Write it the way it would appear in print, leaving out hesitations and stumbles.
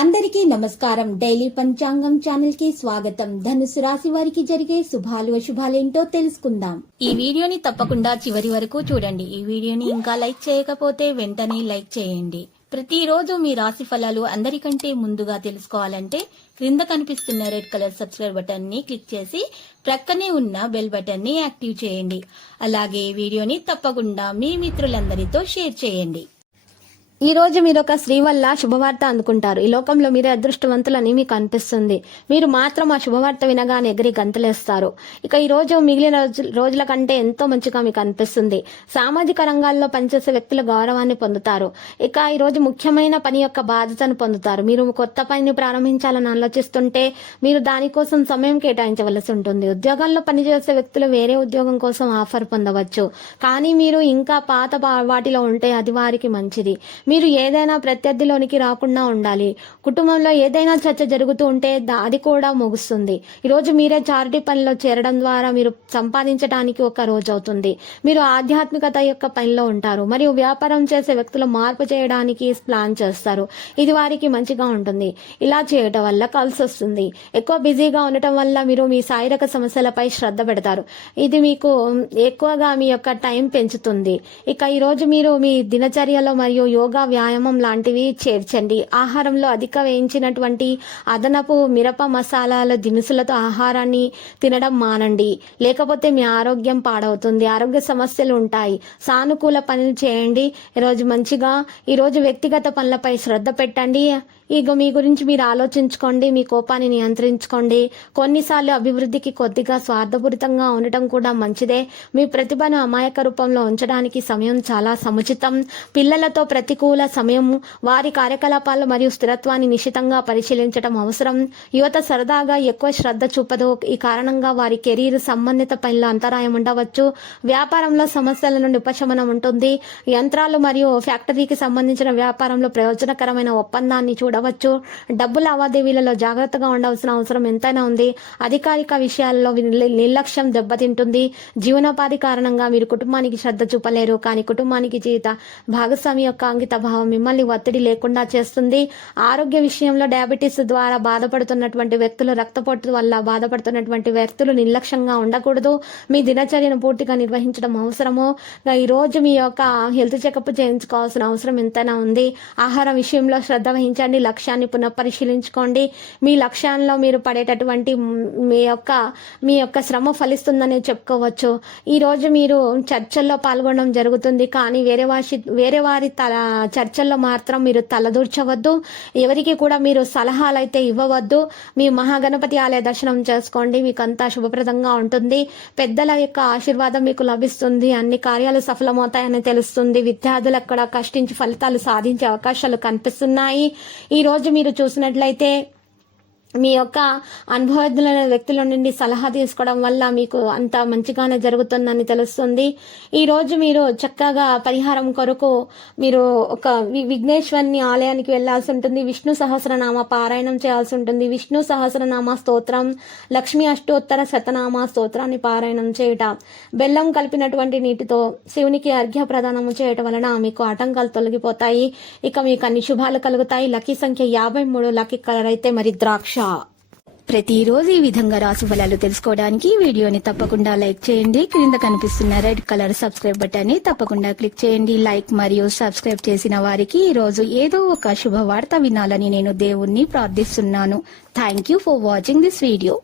అందరికీ నమస్కారం. డైలీ పంచాంగం ఛానల్ కి స్వాగతం. ధనుసు రాశి వారికి జరిగే శుభాలు అశుభాలేంటో తెలుసుకుందాం. ఈ వీడియోని తప్పకుండా చివరి వరకు చూడండి. ఈ వీడియోని ఇంకా లైక్ చేయకపోతే వెంటనే లైక్ చేయండి. ప్రతిరోజు మీ రాశి ఫలాలు అందరికంటే ముందుగా తెలుసుకోవాలంటే క్రింద కనిపిస్తున్న రెడ్ కలర్ సబ్స్క్రైబ్ బటన్ ని క్లిక్ చేసి ప్రక్కనే ఉన్న బెల్ బటన్ ని యాక్టివ్ చేయండి. అలాగే వీడియోని తప్పకుండా మీ మిత్రులందరితో షేర్ చేయండి. ఈ రోజు మీరు ఒక స్త్రీ వల్ల శుభవార్త అందుకుంటారు. ఈ లోకంలో మీరే అదృష్టవంతులని మీకు అనిపిస్తుంది. మీరు మాత్రం ఆ శుభవార్త వినగానే ఎగిరి గంతులేస్తారు. ఇక ఈ రోజు మిగిలిన రోజుల కంటే ఎంతో మంచిగా మీకు అనిపిస్తుంది. సామాజిక రంగాల్లో పనిచేసే వ్యక్తుల గౌరవాన్ని పొందుతారు. ఇక ఈ రోజు ముఖ్యమైన పని యొక్క బాధ్యతను పొందుతారు. మీరు కొత్త పనిని ప్రారంభించాలని ఆలోచిస్తుంటే మీరు దానికోసం సమయం కేటాయించవలసి ఉంటుంది. ఉద్యోగాల్లో పనిచేసే వ్యక్తులు వేరే ఉద్యోగం కోసం ఆఫర్ పొందవచ్చు. కానీ మీరు ఇంకా పాత వాటిలో ఉంటే అది వారికి మంచిది. మీరు ఏదైనా ప్రత్యర్థిలోనికి రాకుండా ఉండాలి. కుటుంబంలో ఏదైనా చర్చ జరుగుతూ ఉంటే అది కూడా ముగుస్తుంది. ఈరోజు మీరే చారిటీ పనిలో చేరడం ద్వారా మీరు సంపాదించడానికి ఒక రోజు అవుతుంది. మీరు ఆధ్యాత్మికత యొక్క పనిలో ఉంటారు మరియు వ్యాపారం చేసే వ్యక్తులు మార్పు చేయడానికి ప్లాన్ చేస్తారు. ఇది వారికి మంచిగా ఉంటుంది. ఇలా చేయటం వల్ల కలిసి వస్తుంది. ఎక్కువ బిజీగా ఉండటం వల్ల మీరు మీ శారీరక సమస్యలపై శ్రద్ధ పెడతారు. ఇది మీకు ఎక్కువగా మీ యొక్క టైం పెంచుతుంది. ఇక ఈరోజు మీరు మీ దినచర్యలో మరియు యోగా వ్యాయామం లాంటివి చేర్చండి. ఆహారంలో అధిక వేయించినటువంటి అదనపు మిరప మసాలాల దినుసులతో ఆహారాన్ని తినడం మానండి. లేకపోతే మీ ఆరోగ్యం పాడవుతుంది. ఆరోగ్య సమస్యలు ఉంటాయి. సానుకూల పనులు చేయండి. ఈరోజు వ్యక్తిగత పనులపై శ్రద్ధ పెట్టండి. ఇక మీ గురించి మీరు ఆలోచించుకోండి. మీ కోపాన్ని నియంత్రించుకోండి. కొన్నిసార్లు అభివృద్ధికి కొద్దిగా స్వార్థపూరితంగా ఉండటం కూడా మంచిదే. మీ ప్రతిభను అమాయక రూపంలో ఉంచడానికి సమయం చాలా సముచితం. పిల్లలతో ప్రతికూల సమయం. వారి కార్యకలాపాలు మరియు స్థిరత్వాన్ని నిశితంగా పరిశీలించడం అవసరం. యువత సరదాగా ఎక్కువ శ్రద్ధ చూపదు. ఈ కారణంగా వారి కెరీర్ సంబంధిత పనిలో అంతరాయం ఉండవచ్చు. వ్యాపారంలో సమస్యల నుండి ఉపశమనం ఉంటుంది. యంత్రాలు మరియు ఫ్యాక్టరీకి సంబంధించిన వ్యాపారంలో ప్రయోజనకరమైన ఒప్పందాన్ని చూడవచ్చు. డబ్బు లావాదేవీలలో జాగ్రత్తగా ఉండవలసిన అవసరం ఎంతైనా ఉంది. అధికారిక విషయాల్లో నిర్లక్ష్యం దెబ్బతింటుంది. జీవనోపాధి కారణంగా మీరు కుటుంబానికి శ్రద్ధ చూపలేరు. కానీ కుటుంబానికి జీవిత భాగస్వామి యొక్క అంకిత భావం మిమ్మల్ని ఒత్తిడి లేకుండా చేస్తుంది. ఆరోగ్య విషయంలో డయాబెటీస్ ద్వారా బాధపడుతున్నటువంటి వ్యక్తులు, రక్తపోటు వల్ల బాధపడుతున్నటువంటి వ్యక్తులు నిర్లక్ష్యంగా ఉండకూడదు. మీ దినచర్యను పూర్తిగా నిర్వహించడం అవసరము. ఈ రోజు మీ యొక్క హెల్త్ చెకప్ చేయించుకోవాల్సిన అవసరం ఎంతైనా ఉంది. ఆహార విషయంలో శ్రద్ధ వహించండి. లక్ష్యాన్ని పునఃపరిశీలించుకోండి. మీ లక్ష్యాల్లో మీరు పడేటటువంటి మీ యొక్క శ్రమ ఫలిస్తుందని చెప్పుకోవచ్చు. ఈ రోజు మీరు చర్చల్లో పాల్గొనడం జరుగుతుంది. కానీ వేరే వారి చర్చల్లో మాత్రం మీరు తలదూర్చవద్దు. ఎవరికి కూడా మీరు సలహాలు అయితే ఇవ్వవద్దు. మీ మహాగణపతి ఆలయ దర్శనం చేసుకోండి. మీకు అంతా శుభప్రదంగా ఉంటుంది. పెద్దల యొక్క ఆశీర్వాదం మీకు లభిస్తుంది. అన్ని కార్యాలు సఫలమవుతాయని తెలుస్తుంది. విద్యార్థులు అక్కడ కష్టించి ఫలితాలు సాధించే అవకాశాలు కనిపిస్తున్నాయి. ఈ రోజు మీరు చూసినట్లయితే మీ యొక్క అనుభవజ్ఞులైన వ్యక్తుల నుండి సలహా తీసుకోవడం వల్ల మీకు అంత మంచిగానే జరుగుతుందని తెలుస్తుంది. ఈ రోజు మీరు చక్కగా పరిహారం కొరకు మీరు ఒక విఘ్నేశ్వరుని ఆలయానికి వెళ్లాల్సి ఉంటుంది. విష్ణు సహస్రనామ పారాయణం చేయాల్సి ఉంటుంది. విష్ణు సహస్రనామ స్తోత్రం, లక్ష్మీ అష్టోత్తర శతనామ స్తోత్రాన్ని పారాయణం చేయట, బెల్లం కలిపినటువంటి నీటితో శివునికి అర్ఘ్య ప్రదానం చేయటం వలన మీకు ఆటంకాలు తొలగిపోతాయి. ఇక మీకు అన్ని శుభాలు కలుగుతాయి. లక్కీ సంఖ్య 53. లక్కీ కలర్ అయితే మరి ద్రాక్ష. ప్రతిరోజు ఈ విధంగా రాశి ఫలాలు తెలుసుకోవడానికి వీడియోని తప్పకుండా లైక్ చేయండి. క్రింద కనిపిస్తున్న రెడ్ కలర్ సబ్స్క్రైబ్ బటన్ ని తప్పకుండా క్లిక్ చేయండి. లైక్ మరియు సబ్స్క్రైబ్ చేసిన వారికి ఈ రోజు ఏదో ఒక శుభవార్త వినాలని నేను దేవుణ్ణి ప్రార్థిస్తున్నాను. Thank you for watching this video.